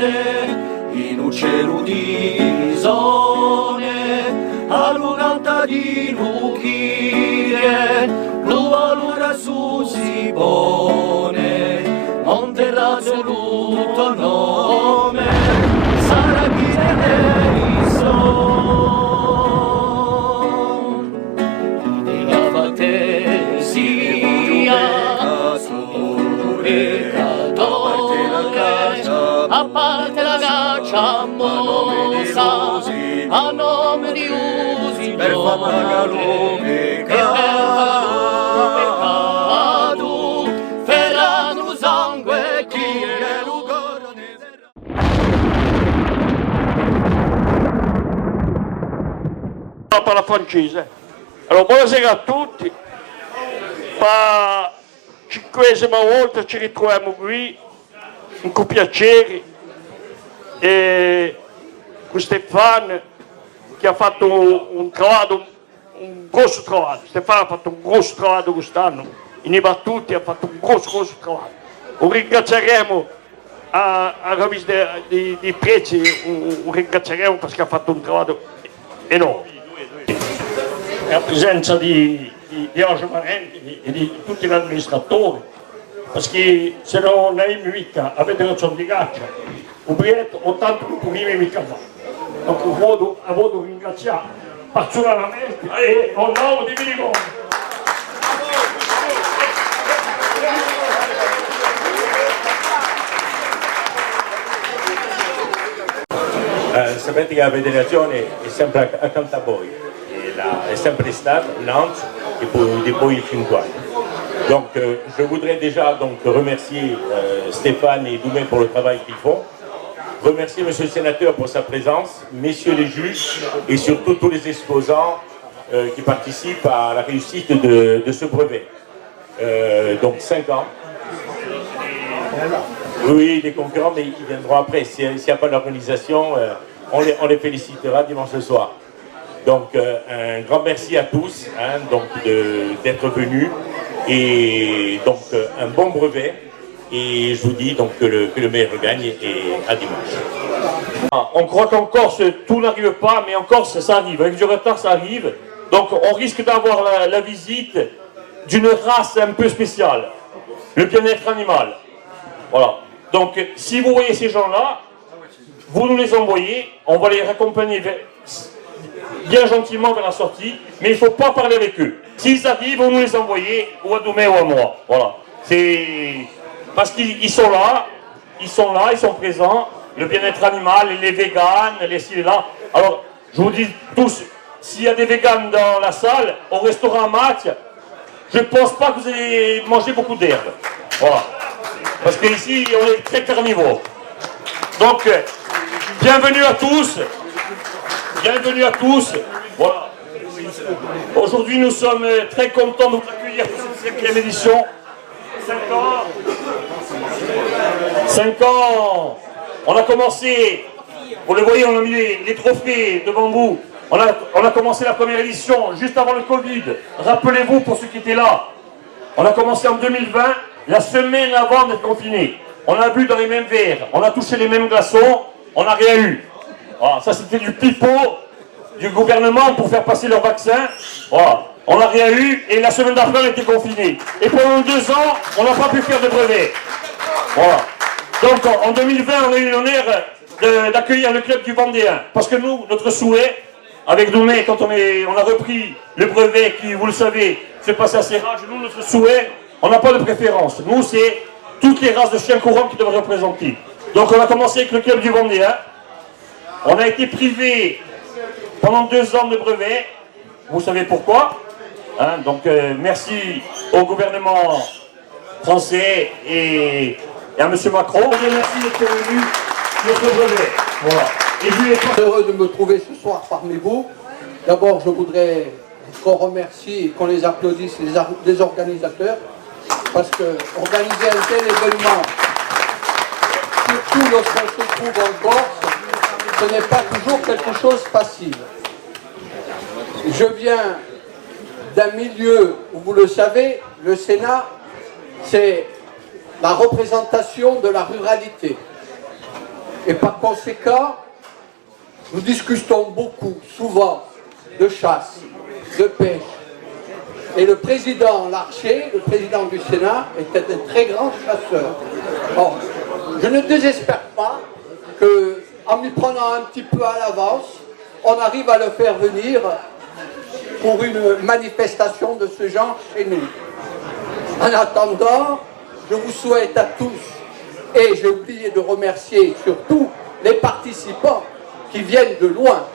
in un cielo di zone, a lunanta di lucchie, l'uolura su si pone, Monte l'assoluto nome, sarà chi ne son, di la battesia, sole catone, a parte la gaccia mossa, a nome di usi per pagare peccato, ferrando sangue chi è l'ugoro ne verrà. Alla francese. Allora, buonasera a tutti. Per la 5ª volta ci ritroviamo qui, con piacere, e con Stefano che ha fatto un grosso travaglio. Stefano ha fatto un grosso travaglio quest'anno, in battuti ha fatto un grosso travaglio. Lo ringrazieremo a revista di prezzi, lo ringrazieremo perché ha fatto un travaglio enorme. La presenza di Angelo Marenti e di tutti gli amministratori, perché se non hai mica a vedere il di gaccia, ubriaco o tanto non potevi mica fare. Donc voglio ringraziare personalmente e al nome di Miligone. Sapete che la federazione è sempre accanto a voi, è sempre stata Nantes et depuis 5 ans. Donc je voudrais déjà remercier Stéphane et Doumé pour le travail qu'ils font, remercier Monsieur le Sénateur pour sa présence, Messieurs les juges et surtout tous les exposants qui participent à la réussite de ce brevet. Donc 5 ans. Oui, des concurrents, mais ils viendront après. S'il n'y a pas d'organisation, on les félicitera dimanche soir. Donc un grand merci à tous d'être venus et donc un bon brevet. Et je vous dis donc que le meilleur gagne et à dimanche. On croit qu'en Corse tout n'arrive pas, mais en Corse ça arrive. Avec du retard ça arrive. Donc on risque d'avoir la visite d'une race un peu spéciale, le bien-être animal. Voilà. Donc si vous voyez ces gens-là, vous nous les envoyez, on va les raccompagner bien gentiment vers la sortie, mais il ne faut pas parler avec eux. S'ils arrivent, vous nous les envoyez, ou à Doumé ou à moi. Voilà. C'est parce qu'ils sont là, ils sont présents, le bien-être animal, les véganes, les ci et là. Alors, je vous dis tous, s'il y a des véganes dans la salle, au restaurant Mathieu, je ne pense pas que vous allez manger beaucoup d'herbes. Voilà. Parce qu'ici, on est très carnivore. Donc, bienvenue à tous. Bienvenue à tous. Voilà. Aujourd'hui, nous sommes très contents de vous accueillir pour cette 5e édition. 5 ans. On a commencé, vous le voyez, on a mis les trophées devant vous. On a commencé la première édition juste avant le Covid. Rappelez-vous pour ceux qui étaient là. On a commencé en 2020, la semaine avant d'être confiné. On a bu dans les mêmes verres, on a touché les mêmes glaçons, on n'a rien eu. Voilà, ça c'était du pipeau du gouvernement pour faire passer leur vaccin. Voilà. On n'a rien eu et la semaine d'après on était confiné. Et pendant 2 ans, on n'a pas pu faire de brevet. Voilà. Donc en 2020, on a eu l'honneur d'accueillir le club du Vendéen. Parce que nous, notre souhait, avec Doumé, quand on a repris le brevet qui, vous le savez, se passe assez rare, nous, notre souhait, on n'a pas de préférence. Nous, c'est toutes les races de chiens courants qui devraient représenter. Donc on a commencé avec le club du Vendéen. On a été privé pendant 2 ans de brevet. Vous savez pourquoi. Hein, donc merci au gouvernement français et à M. Macron. Merci d'être venu notre brevet. Voilà. Je suis heureux de me trouver ce soir parmi vous. D'abord, je voudrais qu'on remercie et qu'on les applaudisse, les organisateurs, parce que organiser un tel événement, surtout lorsqu'on se trouve en Corse, ce n'est pas toujours quelque chose de facile. Je viens d'un milieu où, vous le savez, le Sénat, c'est la représentation de la ruralité. Et par conséquent, nous discutons beaucoup, souvent, de chasse, de pêche. Et le président Larcher, le président du Sénat, était un très grand chasseur. Or, je ne désespère pas qu'en m'y prenant un petit peu à l'avance, on arrive à le faire venir pour une manifestation de ce genre chez nous. En attendant, je vous souhaite à tous, et j'ai oublié de remercier surtout les participants qui viennent de loin,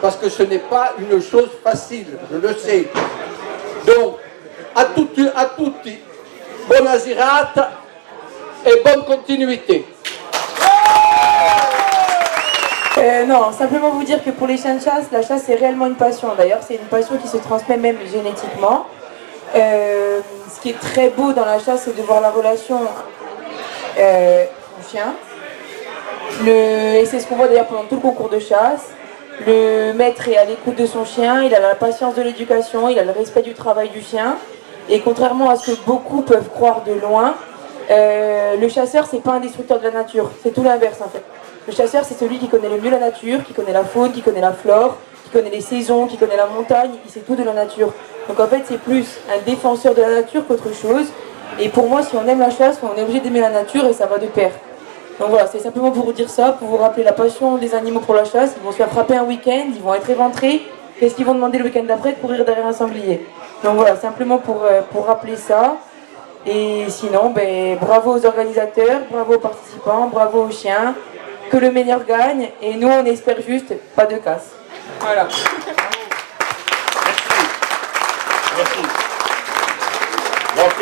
parce que ce n'est pas une chose facile, je le sais. Donc, à tutti, buona serata et bonne continuité. Non, simplement vous dire que pour les chiens de chasse, la chasse c'est réellement une passion. D'ailleurs, c'est une passion qui se transmet même génétiquement. Ce qui est très beau dans la chasse, c'est de voir la relation au chien. Et c'est ce qu'on voit d'ailleurs pendant tout le concours de chasse. Le maître est à l'écoute de son chien, il a la patience de l'éducation, il a le respect du travail du chien. Et contrairement à ce que beaucoup peuvent croire de loin, le chasseur, c'est pas un destructeur de la nature, c'est tout l'inverse en fait. Le chasseur, c'est celui qui connaît le mieux la nature, qui connaît la faune, qui connaît la flore, qui connaît les saisons, qui connaît la montagne, il sait tout de la nature. Donc en fait, c'est plus un défenseur de la nature qu'autre chose. Et pour moi, si on aime la chasse, on est obligé d'aimer la nature et ça va de pair. Donc voilà, c'est simplement pour vous dire ça, pour vous rappeler la passion des animaux pour la chasse. Ils vont se faire frapper un week-end, ils vont être éventrés. Qu'est-ce qu'ils vont demander le week-end d'après? De courir derrière un sanglier. Donc voilà, simplement pour rappeler ça. Et sinon, ben, bravo aux organisateurs, bravo aux participants, bravo aux chiens. Que le meilleur gagne. Et nous, on espère juste pas de casse. Voilà. Merci. Donc,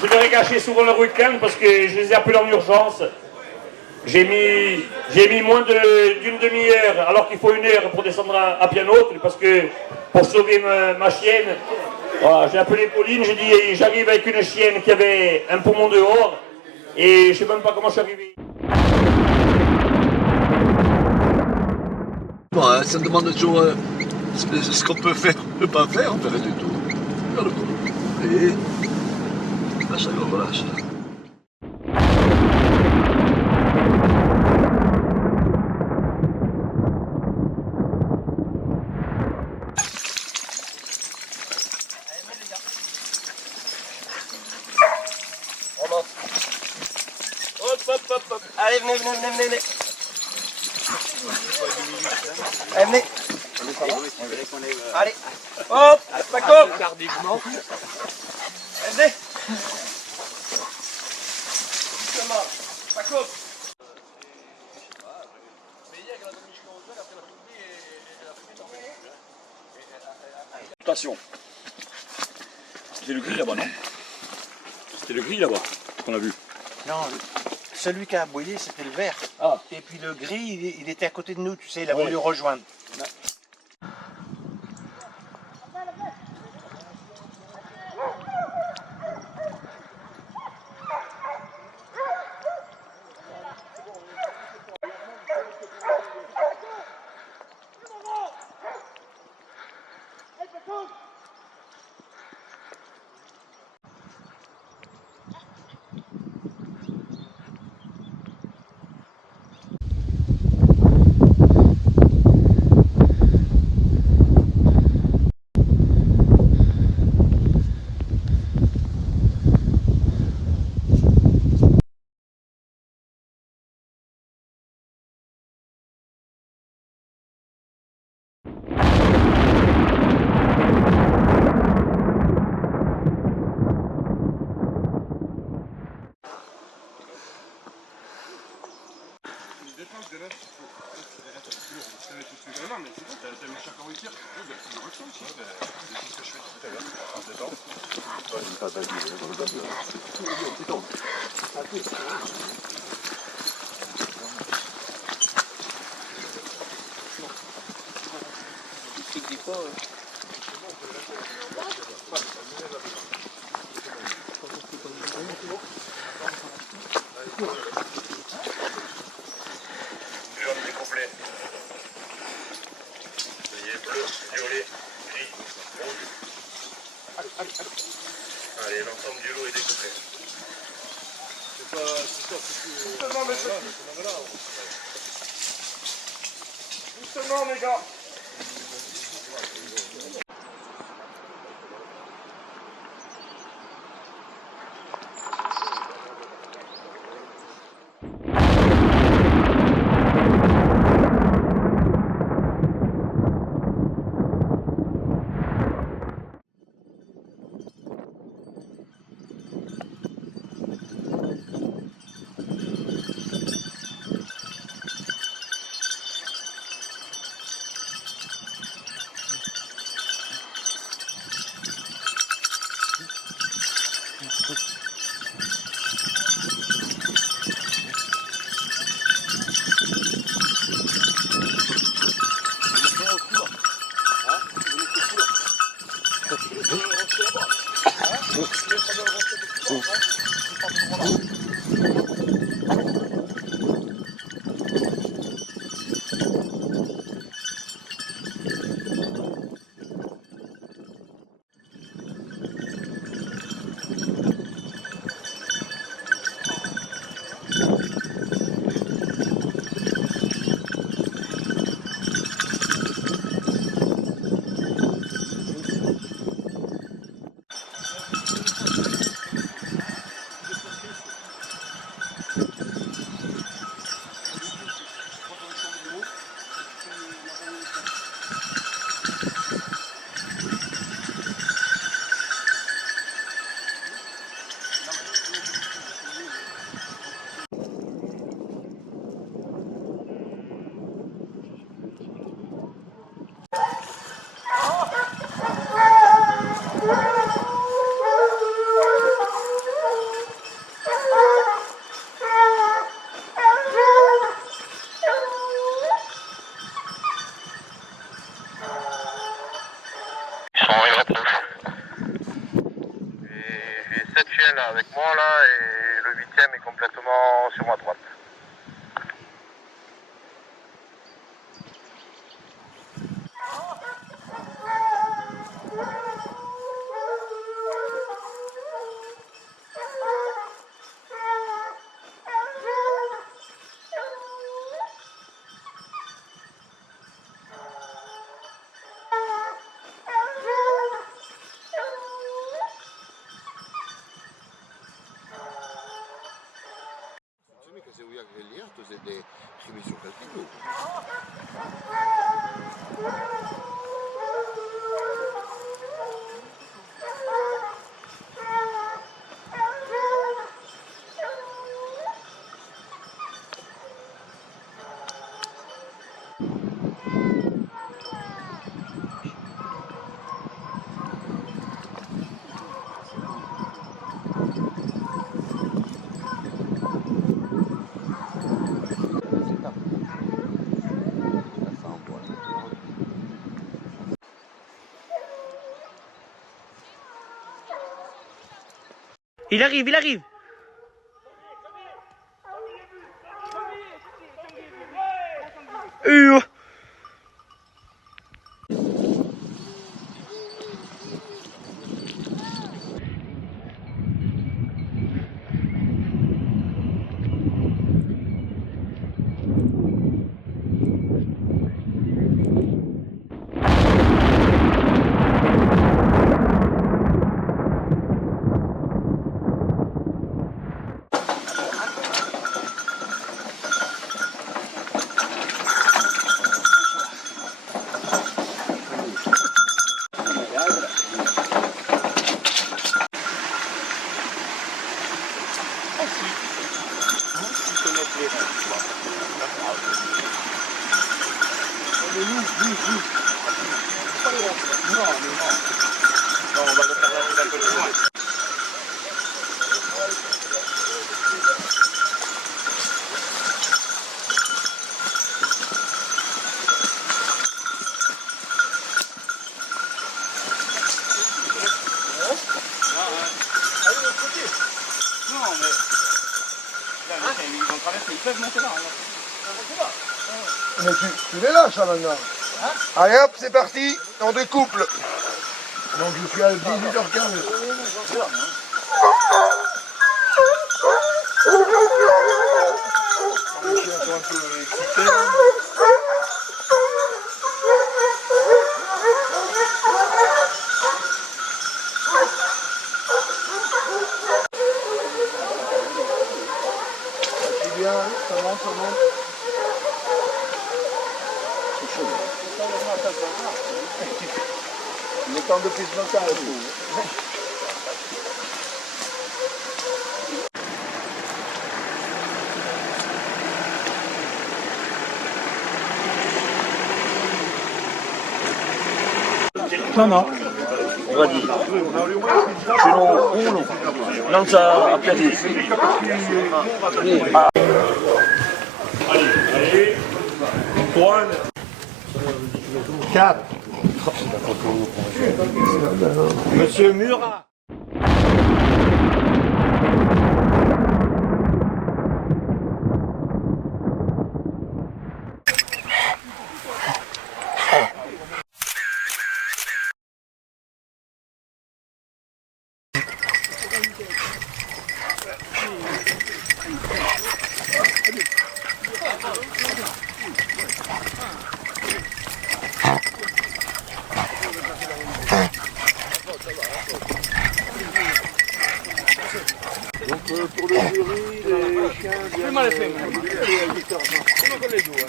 je leur ai gâché souvent le week-end parce que je les ai appelés en urgence. J'ai mis moins d'une demi-heure alors qu'il faut une heure pour descendre à Pianote parce que pour sauver ma chienne, voilà, j'ai appelé Pauline, j'ai dit j'arrive avec une chienne qui avait un poumon dehors et je sais même pas comment je suis arrivé. Bon, hein, ça demande toujours ce qu'on peut faire, ne pas faire, on fait rien du tout. Regarde le coup. Et lâche, alors relâche. Allez, venez. Allez, venez. Allez, hop, Paco. Tardivement. Allez, venez. Comment, Paco. Attention. C'était le gris là-bas, non? C'était le gris là-bas qu'on a vu. Non, celui qui a aboyé, c'était le vert. Ah. Et puis le gris, il était à côté de nous, tu sais, il a voulu rejoindre. Allez, l'ensemble du lot est découpé. C'est pas, c'est sûr, Doucement, mes gars. J'ai 7 chiens là avec moi là et le 8e est complètement sur ma droite. Il arrive, il arrive. Mais tu les lâches là maintenant. Allez hop, c'est parti, on découple. Donc jusqu'à 18h15. un peu excité. Là. C'est bien, ça monte, ça monte. C'est chaud. Le temps de prise locale. No. Guardi, sono uno, non sa appiattire. Allez, 3. 4. Monsieur Murat. Donc pour le jury, les chiens viennent à 8h20. Come con le due.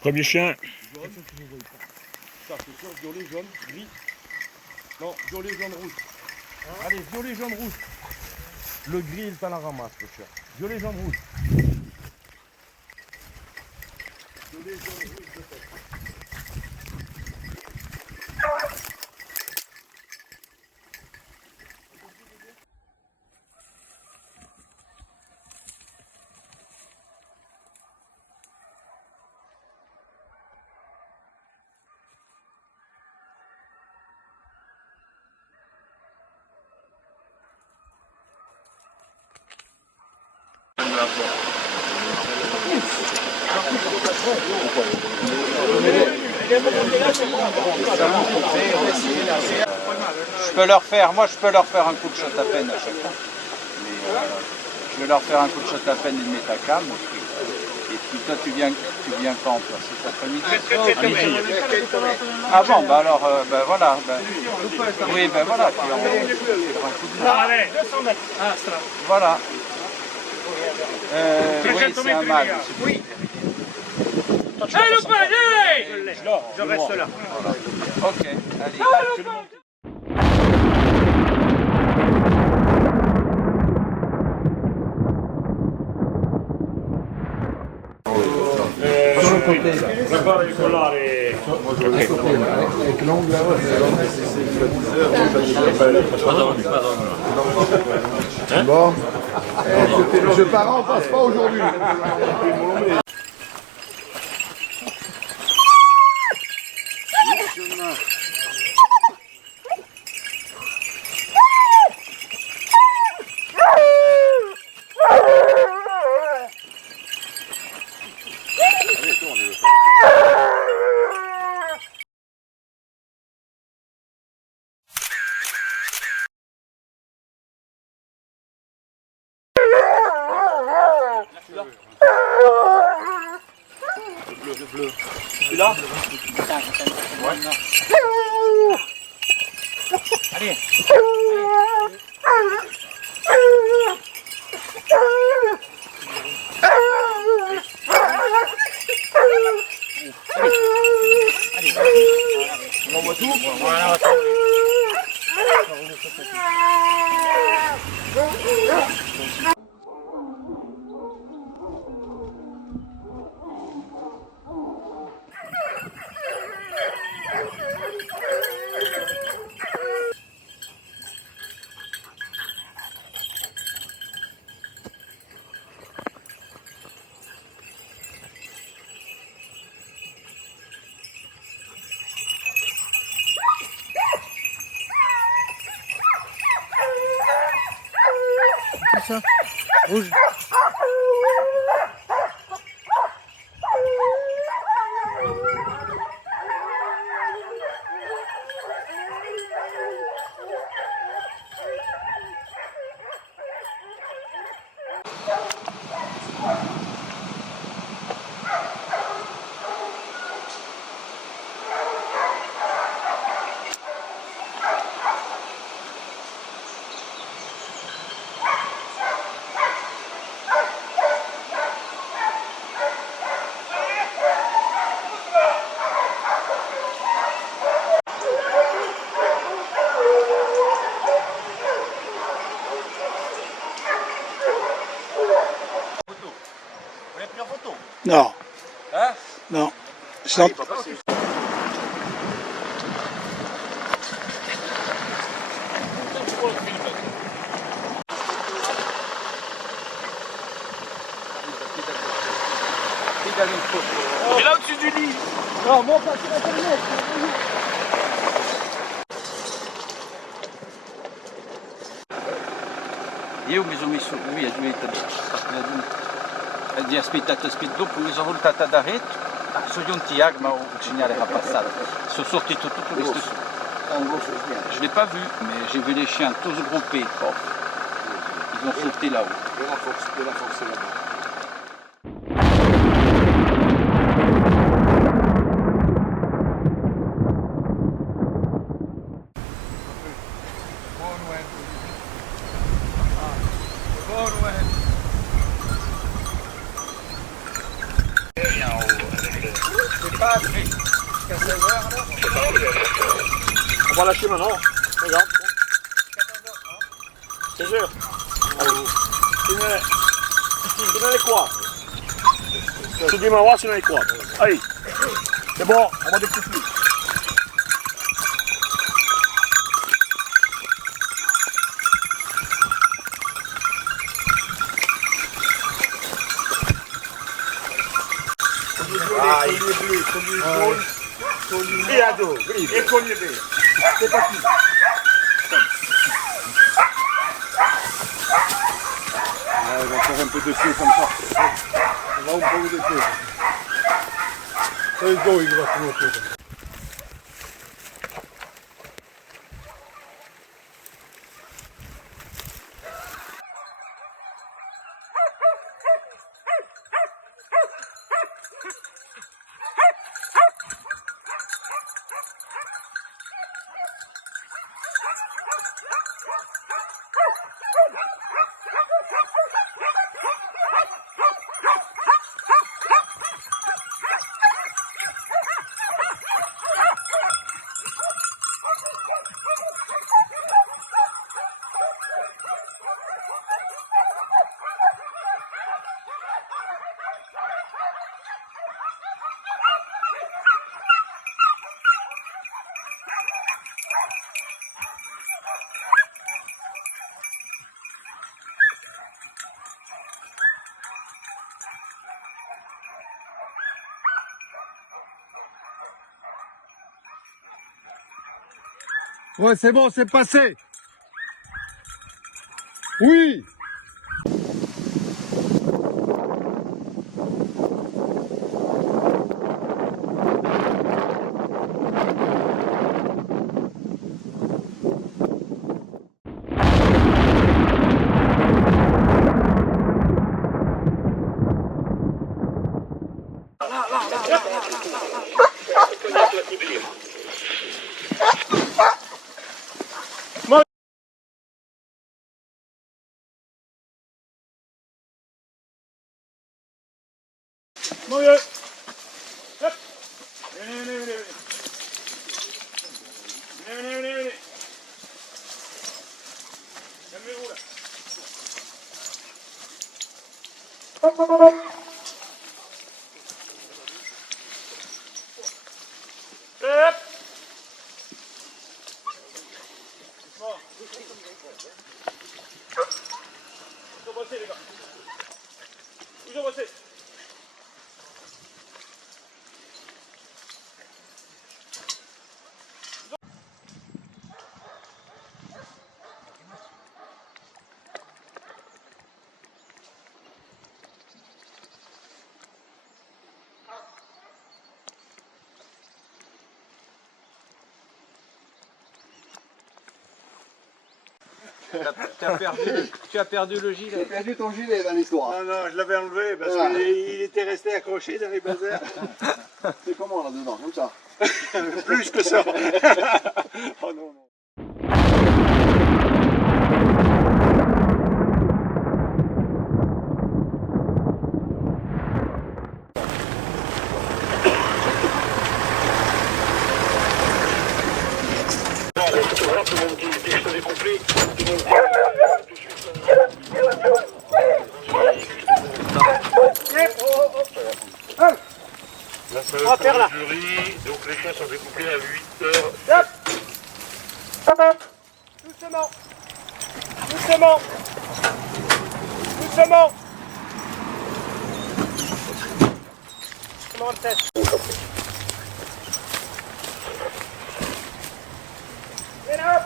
Premier chien. Ça, c'est sûr, violet, jaune, gris. Non, violet, jaune, rouge. Allez, violet, jaune, rouge. Le gris, il t'en la ramasse, le chien. Violet, jaune, rouge. Violet, jaune, rouge, peut-être. Je peux leur faire, moi je peux leur faire un coup de shot à peine à chaque fois. Mais, je vais leur faire un coup de shot à peine et de métacam. Et puis toi tu viens quand toi? Cet après-midi? Ah bon, bah alors, bah voilà. Bah, oui, ben voilà. Puis on fera un coup de main. Voilà. Oui, c'est un mag. Oui. Je reste là. Voilà. Ok, allez. Prepara il collare. Bon, je pars, on passe pas aujourd'hui. Celui-là? Ouais. Allez. On envoie tout? Voilà. ça. Rouge. Non. Hein? Non. Sans- Et là au-dessus du lit. Non, monte pas sur Internet. Io mi sono messo qui a di aspettate dopo mi sono voltata da retro, sono giunti ma il segnale era passato, sono sortito tutto questo. Je ne l'ai pas vu, mais j'ai vu les chiens tous groupés. Ils ont sauté là-haut. De la force là-bas. On va lâcher maintenant. Regarde. C'est sûr. Fino alle 4. Su di Mauà fino alle 4. Allez. C'est bon, on va découper. Et à dos, et collier bleu. C'est parti. On va faire un peu de feu comme ça. On va un peu de feu. C'est le dos, il va se monter. Ouais, c'est bon, c'est passé. Oui. Mon vieux. Hop. Venez. Venez. Calmez-vous là. Hop. Bon. Ils ont bossé les gars. Ils ont bossé. Tu as perdu le gilet. J'ai perdu ton gilet dans l'histoire. Non, non, je l'avais enlevé parce Voilà. qu'il était resté accroché dans les bazars. C'est comment là-dedans, comme ça? Plus que ça. Oh non, non. On va faire là. Jury, donc les cas sont découpés à 8 heures. Doucement. Doucement. Doucement. Comment on le fait? Get up.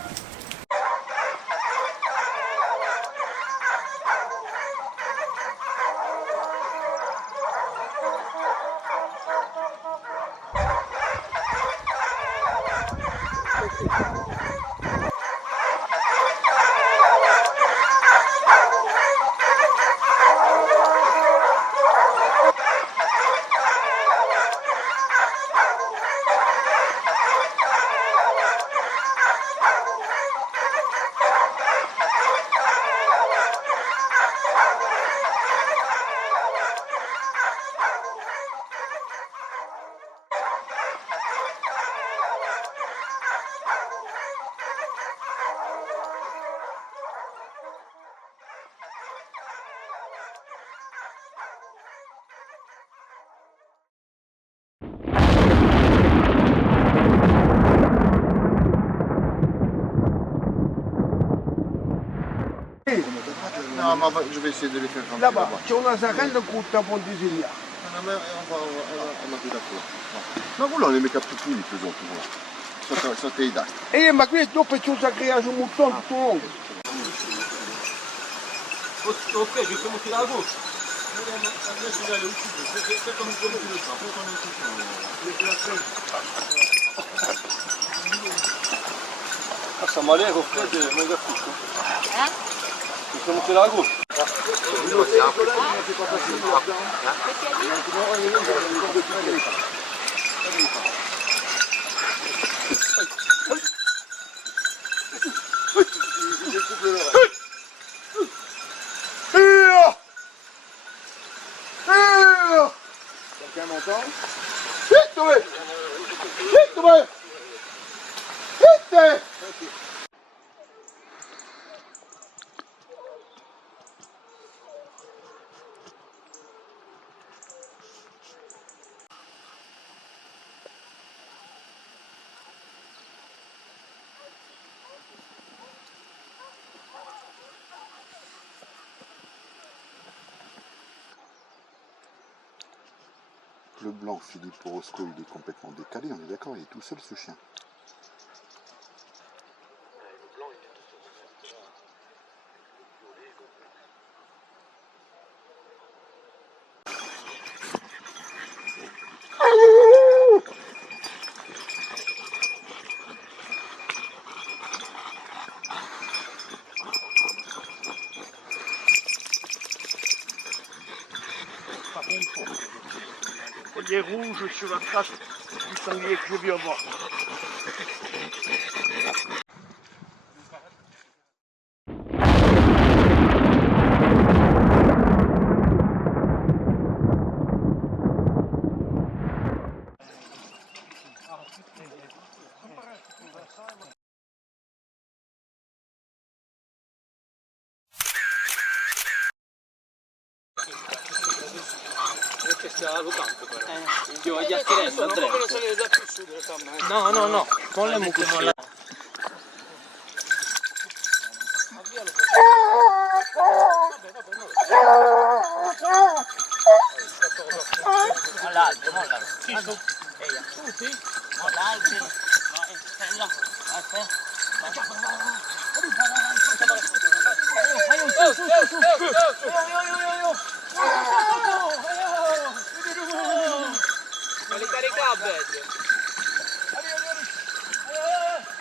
No, ma je vais essayer de les faire rentrer Là-bas, c'è una seconda cutta Pontisiglia. On va qui d'accord. Ma quello ne mica più piccoli pesano tu. Sotto i dati. Ma qui dopo c'è un sacraggio un montone tutto lungo. Ok, je vais monter la gauche. Laisse aller au-dessus. C'est comme tu le sens. Ah, ça m'a l'air au fait de méga fou. Hein? Je vais monter la gauche. Quelqu'un m'entend? Vite, Tomé! Vite, Tomé! Vite! Le blanc, Philippe Orozco, il est complètement décalé, on est d'accord, il est tout seul ce chien. Collier rouge sur la trace du sanglier que je viens voir. Io gli attirendo, Andrea. No, no, no, con le mucche non la... All'albero, molla. Sì, su. Eia. Tu sì? Molla, albero. No, stella. Ma li carica a bed.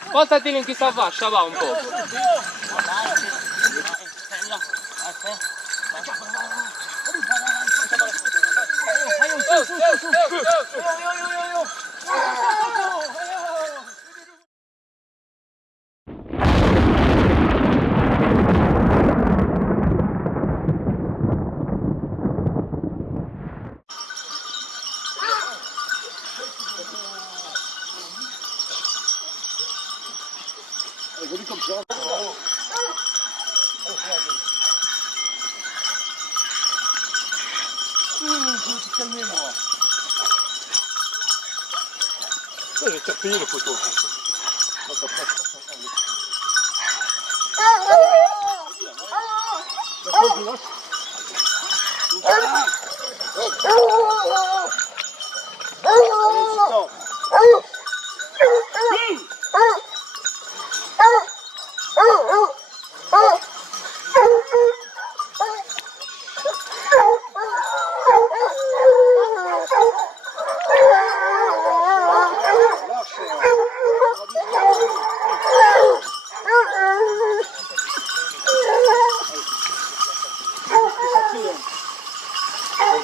Portateli in questa fascia, va un po'. J'ai terminé la photo.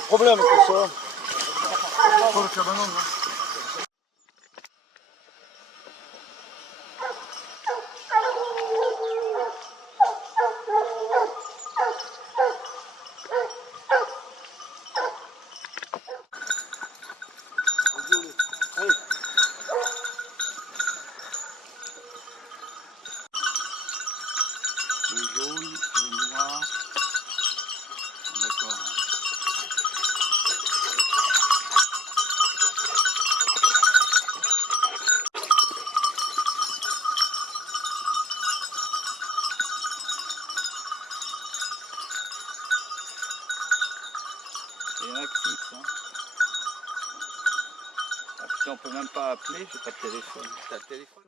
Problème avec ça. Pour le cabanon, là. Le jaune, le noir. D'accord. Il y en a qui fixent, hein. Ah putain, on peut même pas appeler, j'ai pas de téléphone. T'as le téléphone?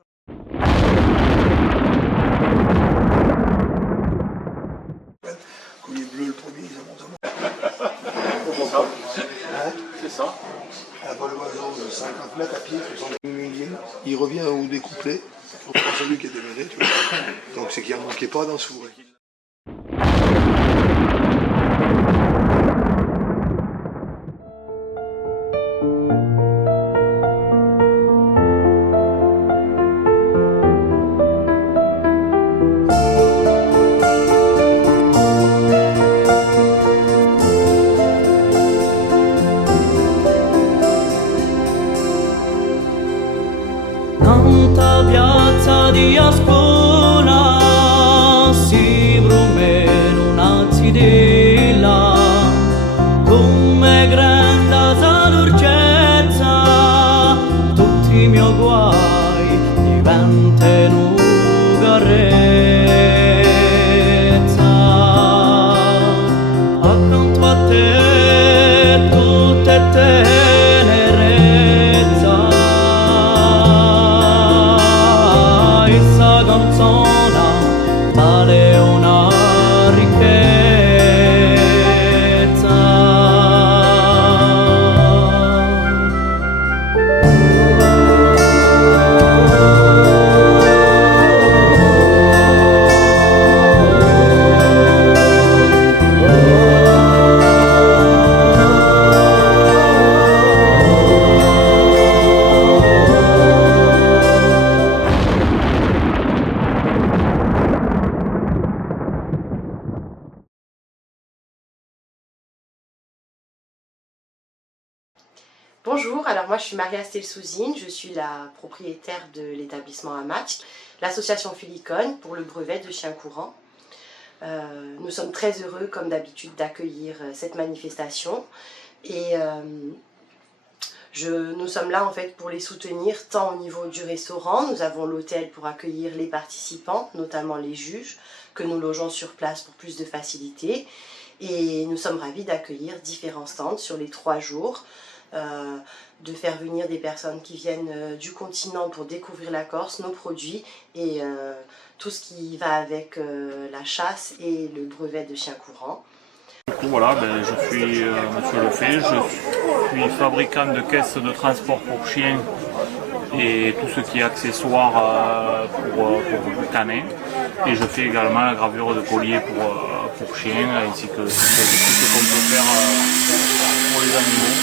Collier bleu le premier, ça monte à moi. C'est ça. À vol d'oiseau de 50 mètres à pied, il revient au découplé, pour celui qui est démêlé, tu vois. Donc c'est qu'il n'en manquait pas dans ce fourré. Tanta piazza di Ascona si brumeno una zidilla come grande sa l'urgenza tutti i miei guai diventano carezza accanto a te tutte tenerezza canzona vale una ricchezza. Bonjour, alors moi je suis Maria-Stelle Souzine, je suis la propriétaire de l'établissement Amatch, l'association Félicone pour le brevet de chien courant. Nous sommes très heureux comme d'habitude d'accueillir cette manifestation et nous sommes là en fait pour les soutenir tant au niveau du restaurant, nous avons l'hôtel pour accueillir les participants, notamment les juges, que nous logeons sur place pour plus de facilité et nous sommes ravis d'accueillir différents stands sur les 3 jours. De faire venir des personnes qui viennent du continent pour découvrir la Corse, nos produits et tout ce qui va avec la chasse et le brevet de chien courant. Du coup voilà, je suis Monsieur Lefebvre, je suis fabricant de caisses de transport pour chiens et tout ce qui est accessoire pour canin. Et je fais également la gravure de collier pour chiens, ainsi que tout ce qu'on peut faire pour les animaux.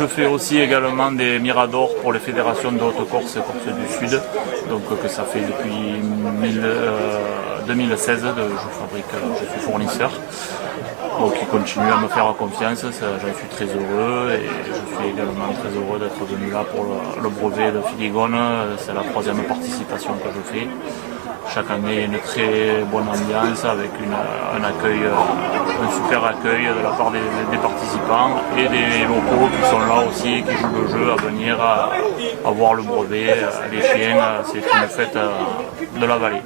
Je fais aussi également des miradors pour les fédérations de Haute-Corse et Corse du Sud, donc que ça fait depuis 2016 je suis fournisseur. Donc ils continuent à me faire confiance, j'en suis très heureux et je suis également très heureux d'être venu là pour le brevet de Filigone. C'est la 3e participation que je fais. Chaque année une très bonne ambiance avec un super accueil de la part des participants et des locaux qui sont là aussi, qui jouent le jeu à venir à voir le brevet, les chiens. C'est une fête de la vallée.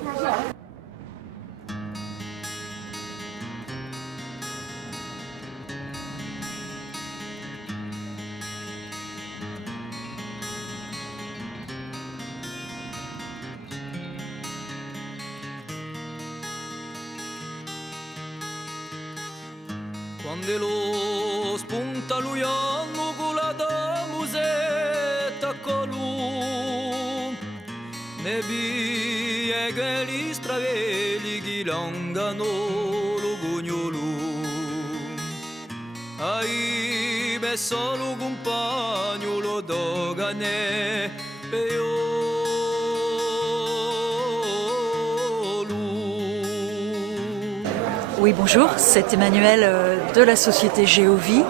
Quando lo spunta lui hanno con da musetta colù ne vie che li straveli che langano lo gugnolo ai be solo compagno lo dogane Oui, bonjour, c'est Emmanuel de la société Geovie.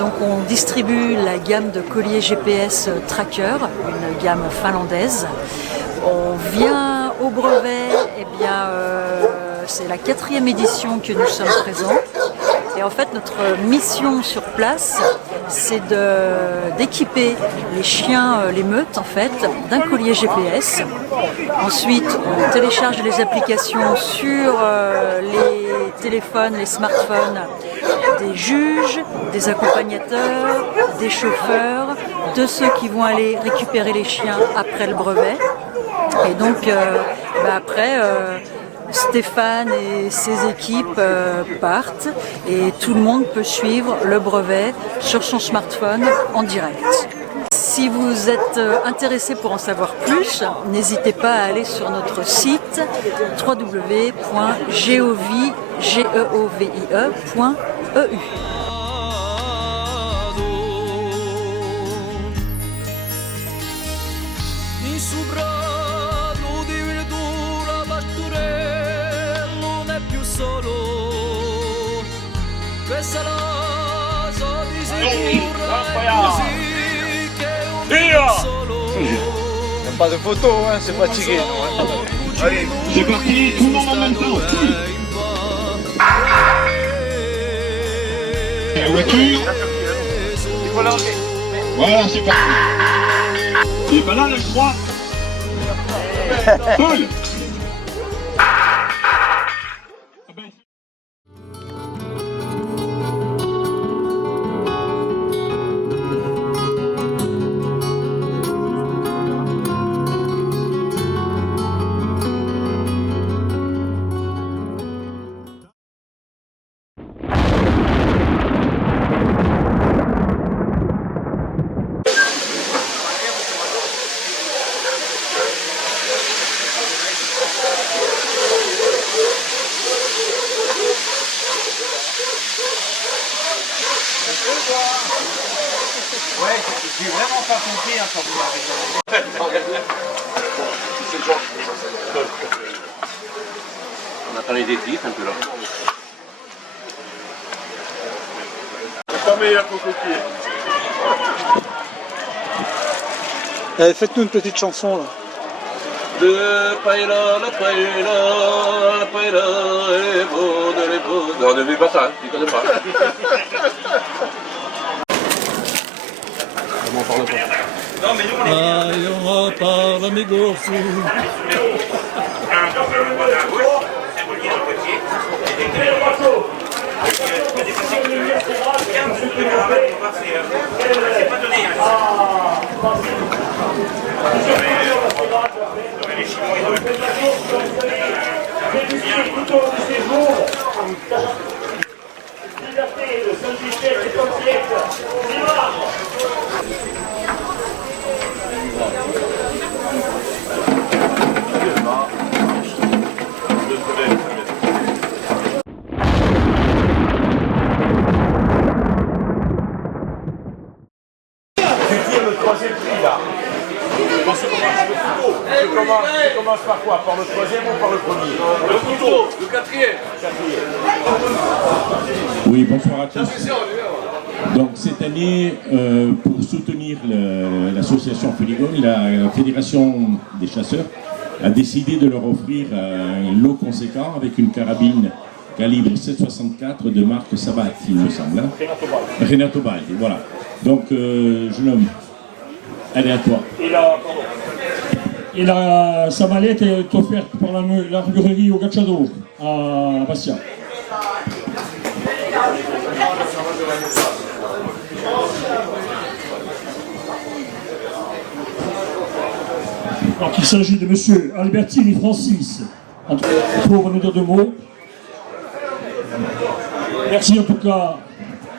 Donc on distribue la gamme de colliers GPS Tracker, une gamme finlandaise. On vient au brevet, c'est la 4e édition que nous sommes présents. Et en fait, notre mission sur place, c'est d'équiper les chiens, les meutes en fait, d'un collier GPS. Ensuite, on télécharge les applications sur les téléphones, les smartphones des juges, des accompagnateurs, des chauffeurs, de ceux qui vont aller récupérer les chiens après le brevet. Et donc, après... Stéphane et ses équipes partent et tout le monde peut suivre le brevet sur son smartphone en direct. Si vous êtes intéressé pour en savoir plus, n'hésitez pas à aller sur notre site www.geovie.eu. Même pas de photo, hein, c'est fatigué. Allez, c'est parti, tout le monde en même temps. La voiture. Voilà, c'est parti. Il est pas là, je crois. Paul. Ouais, j'ai vraiment pas compris quand vous m'avez donné. On attend les détifs un peu là. C'est pas meilleur qu'au coquille. Faites-nous une petite chanson là. De paella, la paella, la paella, elle est bonne, elle est bonne. Non, ne fais pas ça, tu connais pas. On m'en parle pas. Non, mais on parle, amigo. Commencez-vous par le premier. Le couteau, le quatrième. Oui, bonsoir à tous. Donc cette année, pour soutenir l'association Filigone, la Fédération des chasseurs a décidé de leur offrir un lot conséquent avec une carabine calibre 7,64 de marque Sabat, il me semble. Hein. Renato Baldi, voilà. Donc, jeune homme, allez à toi. Et sa mallette est offerte par l'armurerie au Gacciado à Bastia. Donc il s'agit de M. Albertini Francis. Pour nous dire deux mots. Merci en tout cas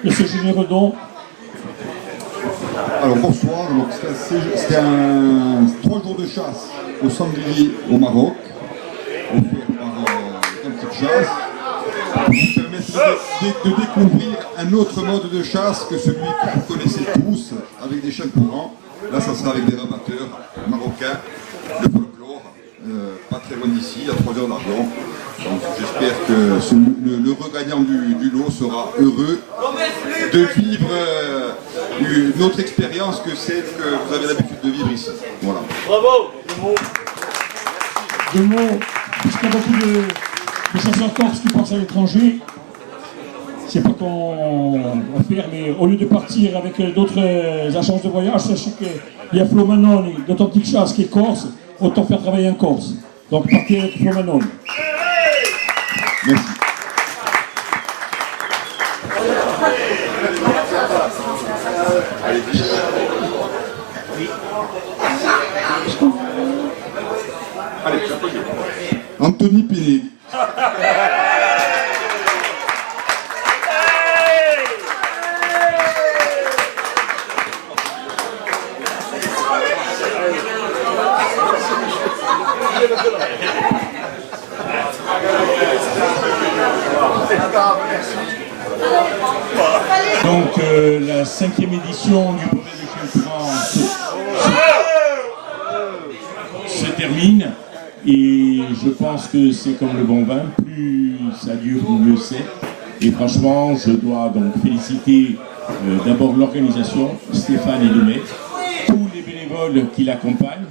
de ce généreux don. Alors bonsoir, c'était 3 jours de chasse au sanglier au Maroc, offert par une petite chasse, pour vous permettre de découvrir un autre mode de chasse que celui que vous connaissez tous, avec des chiens courants. Là, ça sera avec des rabatteurs marocains, le folklore, pas très loin d'ici, à 3 heures d'avion. Donc j'espère que le regagnant du lot sera heureux de vivre une autre expérience que celle que vous avez l'habitude de vivre ici. Voilà. Bravo. Deux mots, puisqu'il y a beaucoup de chasseurs corses qui partent à l'étranger, c'est pas qu'on va faire, mais au lieu de partir avec d'autres agences de voyage, sachez qu'il y a Flo Manone d'Authentique Chasse qui est corse, autant faire travailler un corse. Donc partez avec Flo Manone. Merci. Anthony Péné. Donc la 5e édition du brevet de champion se termine et je pense que c'est comme le bon vin, plus ça dure, mieux c'est. Et franchement, je dois donc féliciter d'abord l'organisation, Stéphane et le maître, tous les bénévoles qui l'accompagnent,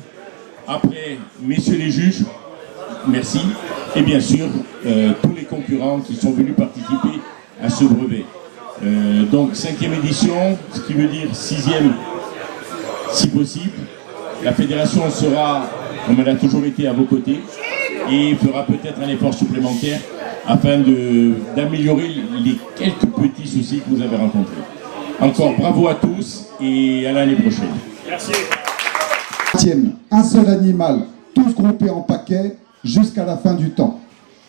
après messieurs les juges, merci, et bien sûr tous les concurrents qui sont venus participer à ce brevet. Donc 5e édition, ce qui veut dire 6e si possible. La fédération sera, comme elle a toujours été, à vos côtés et fera peut-être un effort supplémentaire afin d'améliorer les quelques petits soucis que vous avez rencontrés. Encore bravo à tous et à l'année prochaine. Merci. Un seul animal, tous groupés en paquets jusqu'à la fin du temps.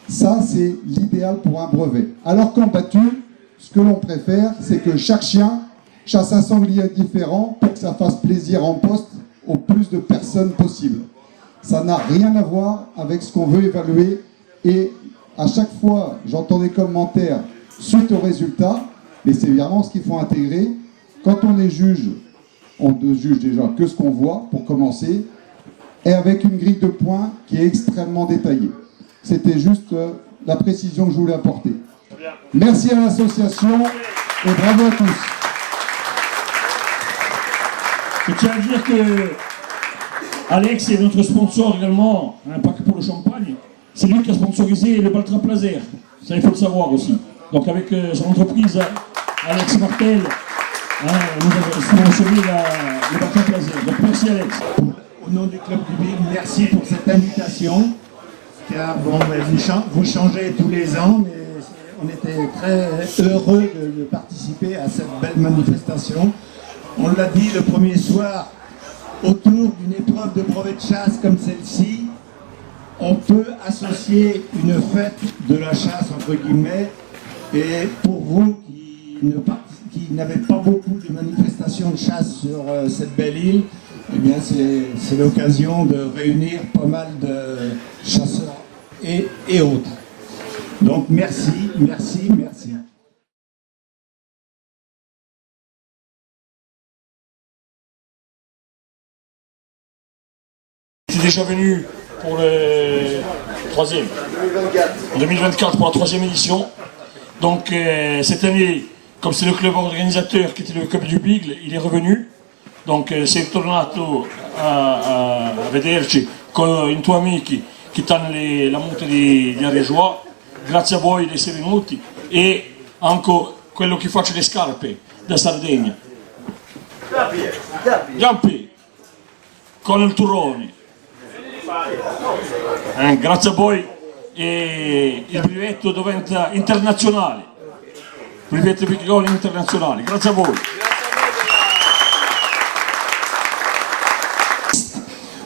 Ça, c'est l'idéal pour un brevet. Alors qu'en battu, ce que l'on préfère, c'est que chaque chien chasse un sanglier différent pour que ça fasse plaisir en poste au plus de personnes possible. Ça n'a rien à voir avec ce qu'on veut évaluer et à chaque fois, j'entends des commentaires suite aux résultats, mais c'est vraiment ce qu'il faut intégrer. Quand on est juge, on ne juge déjà que ce qu'on voit, pour commencer, et avec une grille de points qui est extrêmement détaillée. C'était juste la précision que je voulais apporter. Merci à l'association et bravo à tous. Je tiens à dire que Alex est notre sponsor également, hein, pas que pour le champagne. C'est lui qui a sponsorisé le Baltrap Laser. Ça, il faut le savoir aussi. Donc avec son entreprise, Alex Martel, hein, nous avons sponsorisé le Baltrap Laser. Donc merci Alex. Au nom du Club du Big, merci pour cette invitation. Car bon, vous changez tous les ans, mais on était très heureux de participer à cette belle manifestation. On l'a dit le premier soir, autour d'une épreuve de brevet de chasse comme celle-ci, on peut associer une fête de la chasse, entre guillemets, et pour vous qui n'avez pas beaucoup de manifestations de chasse sur cette belle île, eh bien c'est l'occasion de réunir pas mal de chasseurs et autres. Donc merci, merci, merci. Je suis déjà venu pour Troisième. En 2024 pour la 3e édition. Donc cette année, comme c'est le club organisateur qui était le club du Bigle, il est revenu. Donc sei tornato a vederci con i tuoi amici che hanno la muta di Arejoa. Grazie a voi di essere venuti e anche quello che faccia le scarpe da Sardegna. Giampi con il turrone. Grazie a voi e il brevetto diventa internazionale. Brevetto Filigone internazionale. Grazie a voi.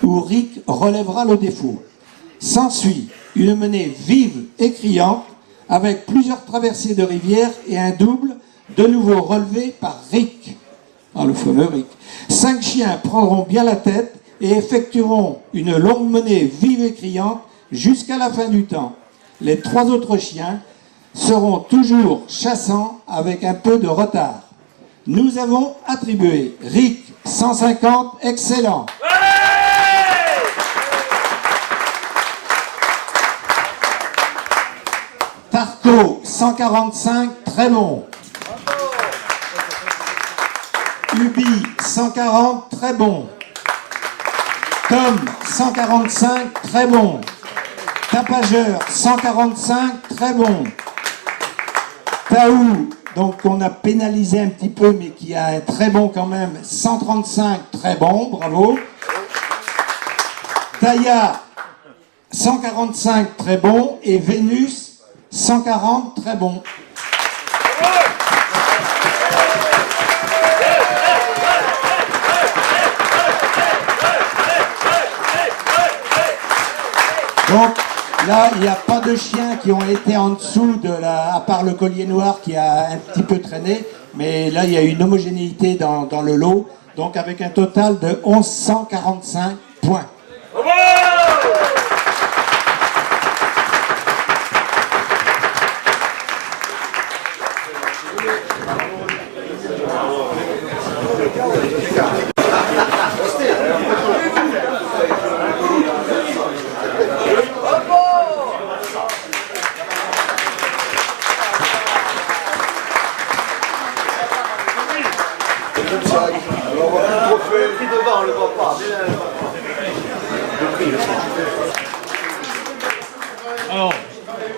Où Rick relèvera le défaut. S'ensuit une menée vive et criante avec plusieurs traversées de rivière et un double de nouveau relevé par Rick. Le fameux Rick. 5 chiens prendront bien la tête et effectueront une longue menée vive et criante jusqu'à la fin du temps. Les 3 autres chiens seront toujours chassants avec un peu de retard. Nous avons attribué Rick 150 excellent. Tarko 145 très bon. Ubi 140 très bon. Tom 145 très bon. Tapageur 145 très bon. Taou, donc on a pénalisé un petit peu mais qui a un très bon quand même, 135 très bon, bravo. Taya 145 très bon et Vénus 140 très bon. Donc là, il n'y a pas de chiens qui ont été en dessous de à part le collier noir qui a un petit peu traîné, mais là il y a une homogénéité dans le lot, donc avec un total de 1145 points. Alors,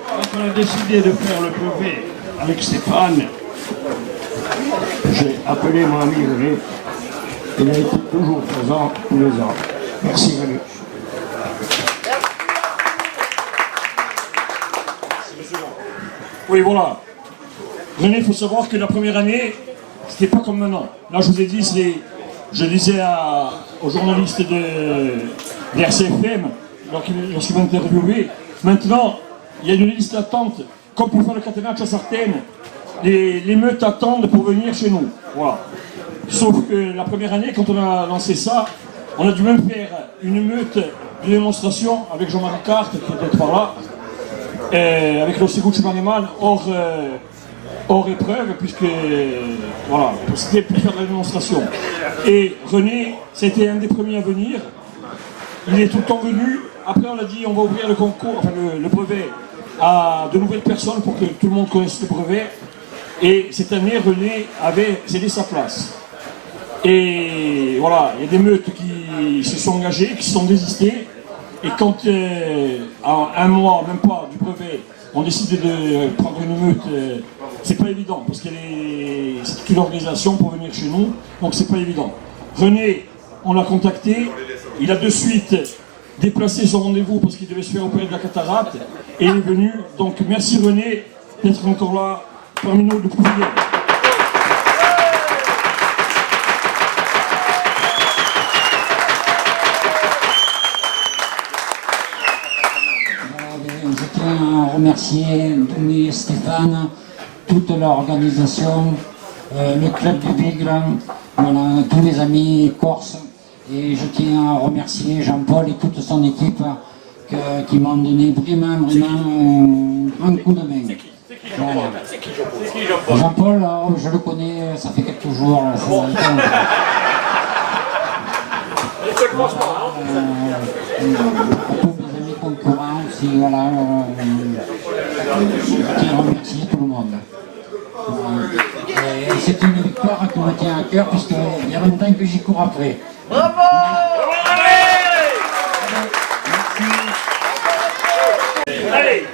quand on a décidé de faire le brevet avec Stéphane, j'ai appelé mon ami René. Il a été toujours présent tous les ans. Merci René. Oui, voilà. René, il faut savoir que la première année, c'était pas comme maintenant. Là, je vous ai dit, je disais aux journalistes de RCFM, lorsqu'ils m'ont interviewé, maintenant, il y a une liste d'attente, comme pour faire le catenaccio à Sartène, les meutes attendent pour venir chez nous. Voilà. Sauf que la première année, quand on a lancé ça, on a dû même faire une meute de démonstration avec Jean-Marie Carte, qui était par là, avec le Segucci Maneman hors épreuve, puisque voilà, c'était pour faire de la démonstration. Et René, c'était un des premiers à venir. Il est tout le temps venu. Après, on a dit on va ouvrir le concours, enfin le brevet, à de nouvelles personnes pour que tout le monde connaisse le brevet. Et cette année, René avait cédé sa place. Et voilà, il y a des meutes qui se sont engagées, qui se sont désistées. Et quand, à un mois, même pas, du brevet, on décide de prendre une meute, c'est pas évident, parce que c'est toute une organisation pour venir chez nous, donc c'est pas évident. René, on l'a contacté, il a de suite déplacé son rendez-vous parce qu'il devait se faire opérer de la cataracte, et il est venu. Donc merci René d'être encore là parmi nous depuis hier. Je tiens à remercier Denis et Stéphane, toute l'organisation, le club du Bigle, voilà, tous les amis corses. Et je tiens à remercier Jean-Paul et toute son équipe qui m'ont donné vraiment un grand coup de main. Voilà. Jean-Paul, je le connais, ça fait quelques jours. Tous mes amis concurrents si voilà, je tiens à remercier tout le monde. Et c'est une victoire qui me tient à cœur puisqu'il y a longtemps que j'y cours après. Bravo! Allez!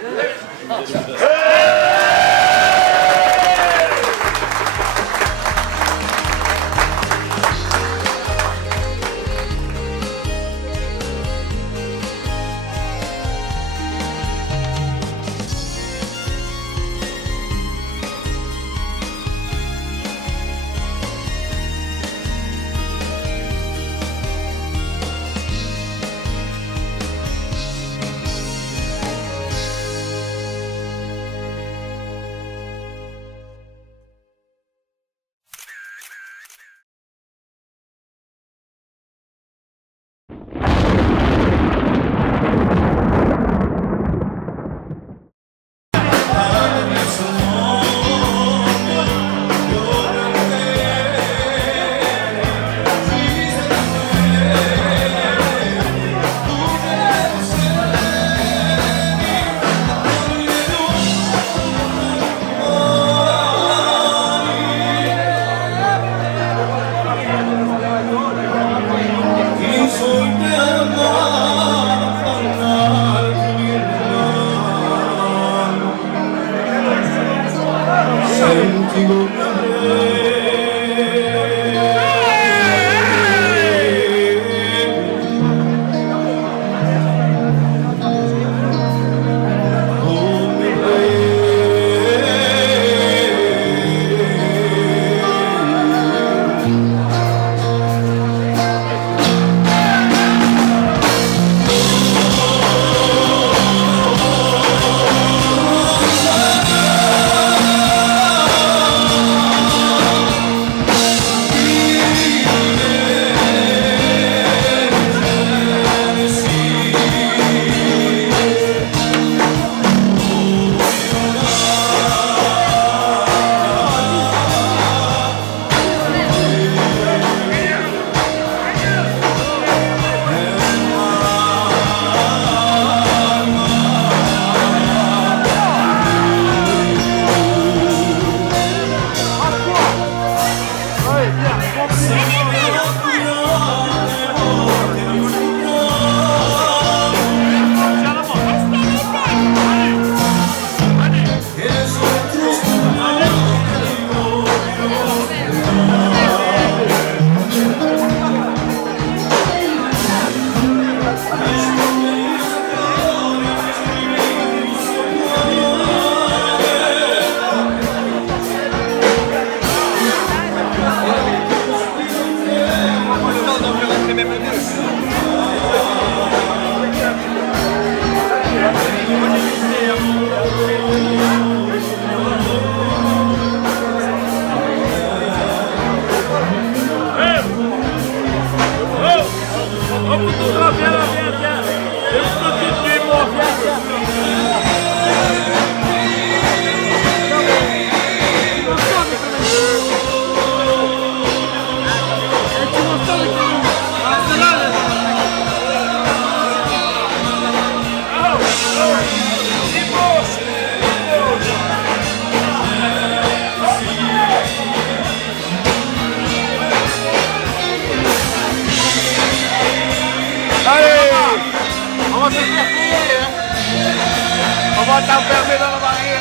On va t'enfermer dans la barrière,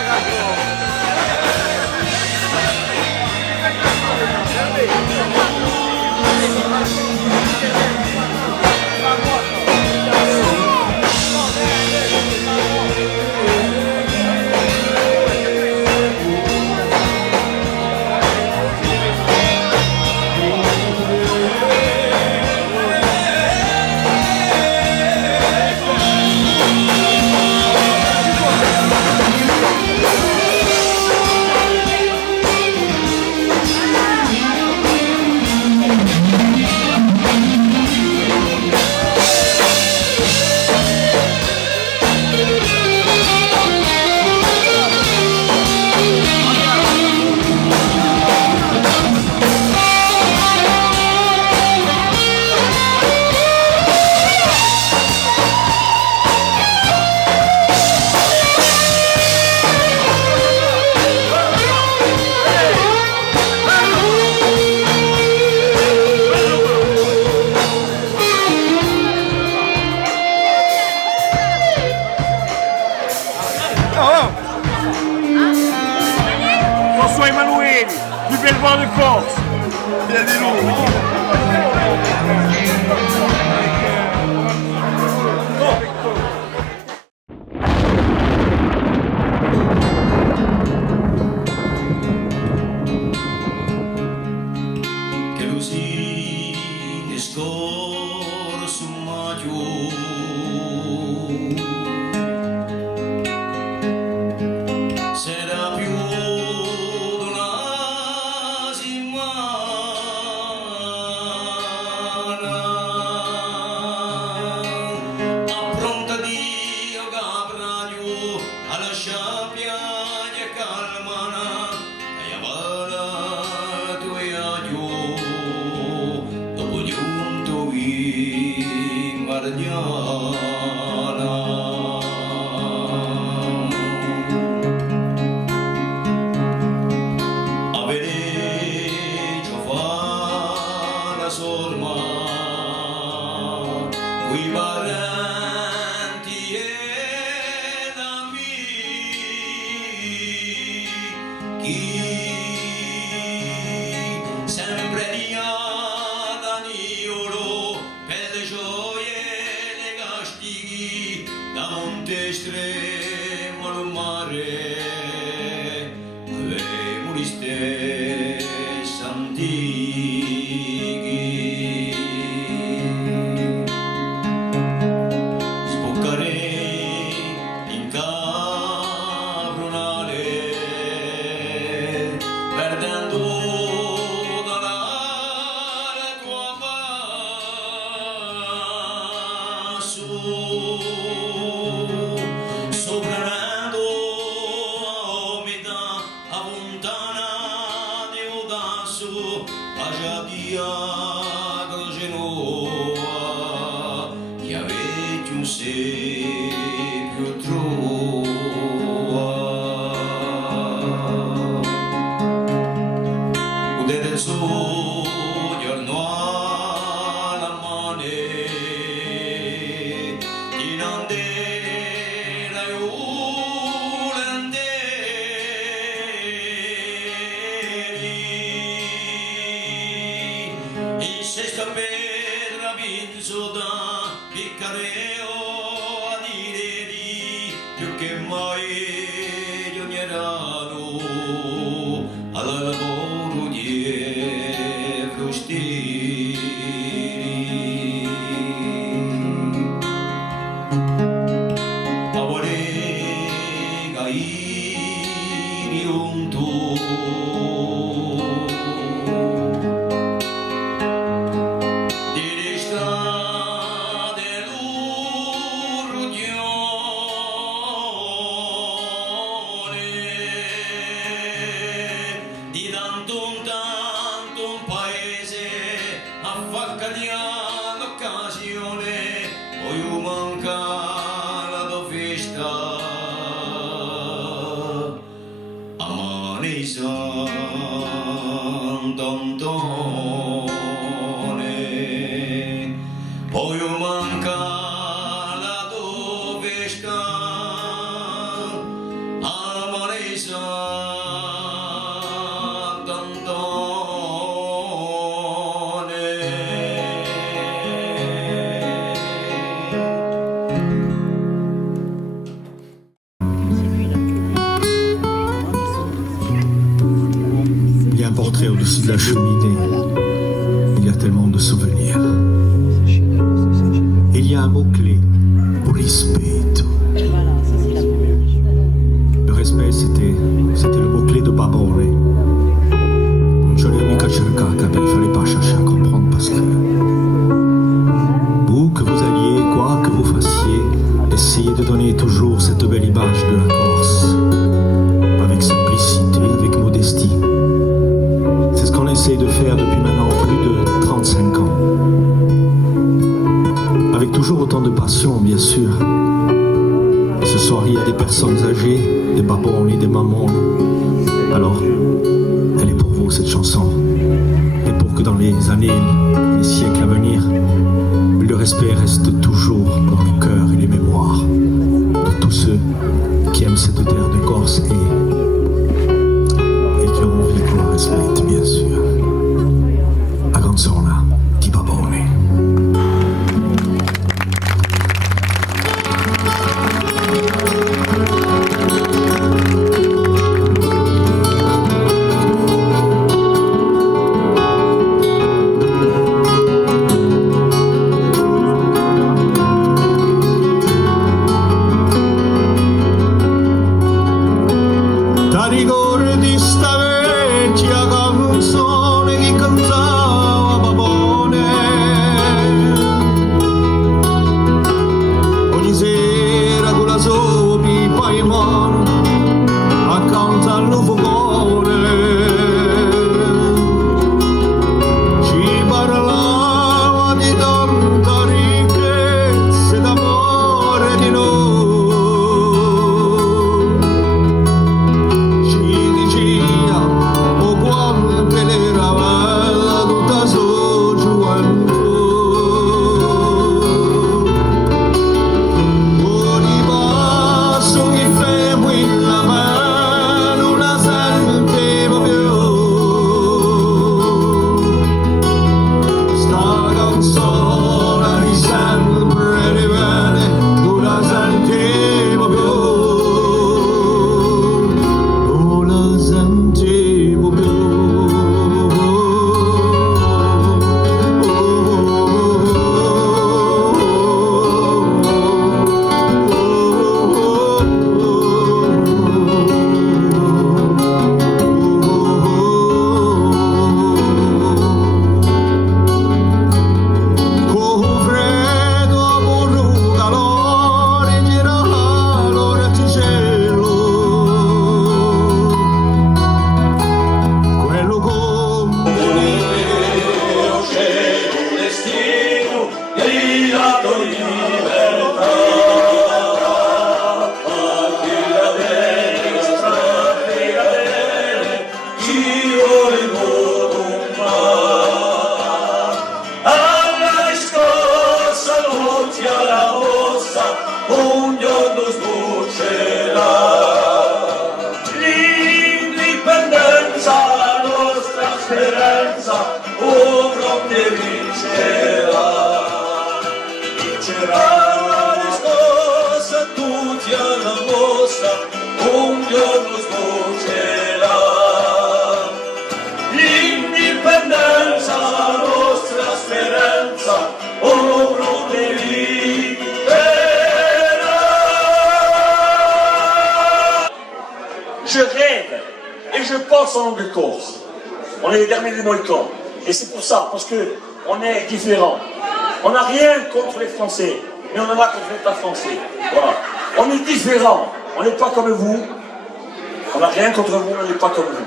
Thank you. François Emmanuel, du Belvoir de Corse. Il y a des loups. Au-dessus de la cheminée, il y a tellement de souvenirs. Il y a un mot-clé, rispetto. Le respect, c'était le mot-clé de Babone. Je n'ai mica cercato, mais il fallait pas chercher à comprendre parce que où que vous alliez, quoi que vous fassiez, essayez de donner toujours cette belle image de la Corse, avec simplicité, avec modestie. C'est ce qu'on essaye de faire depuis maintenant plus de 35 ans. Avec toujours autant de passion, bien sûr. Et ce soir, il y a des personnes âgées, des babons et des mamans. Alors, elle est pour vous, cette chanson. Et pour que dans les années, les siècles à venir, le respect reste toujours dans les cœurs et les mémoires de tous ceux qui aiment cette terre de Corse et qui ont envie qu'on la respecte, bien sûr. La canzone di Babone. Ricordi sta vecchia canzone che cantava Babone ogni sera con la sua pipa in mano accanto al fogone ci parlava di tanta ricchezza e d'amore di noi. Un giorno sboccerà l'indipendenza, la nostra speranza, un fronte vincerà. Vincerà la riscossa, tutti alla mossa, un giorno sboccerà l'indipendenza, la nostra speranza, un fronte Je rêve et je pense en langue de Corse. On est les derniers des Mohicans. Et c'est pour ça, parce qu'on est différents. On n'a rien contre les Français, mais on en a contre les pas français. Voilà. On est différents. On n'est pas comme vous. On n'a rien contre vous, on n'est pas comme vous.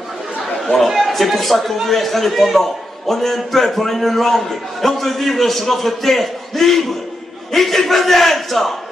Voilà. C'est pour ça qu'on veut être indépendant. On est un peuple, on a une langue. Et on veut vivre sur notre terre libre. Indépendance!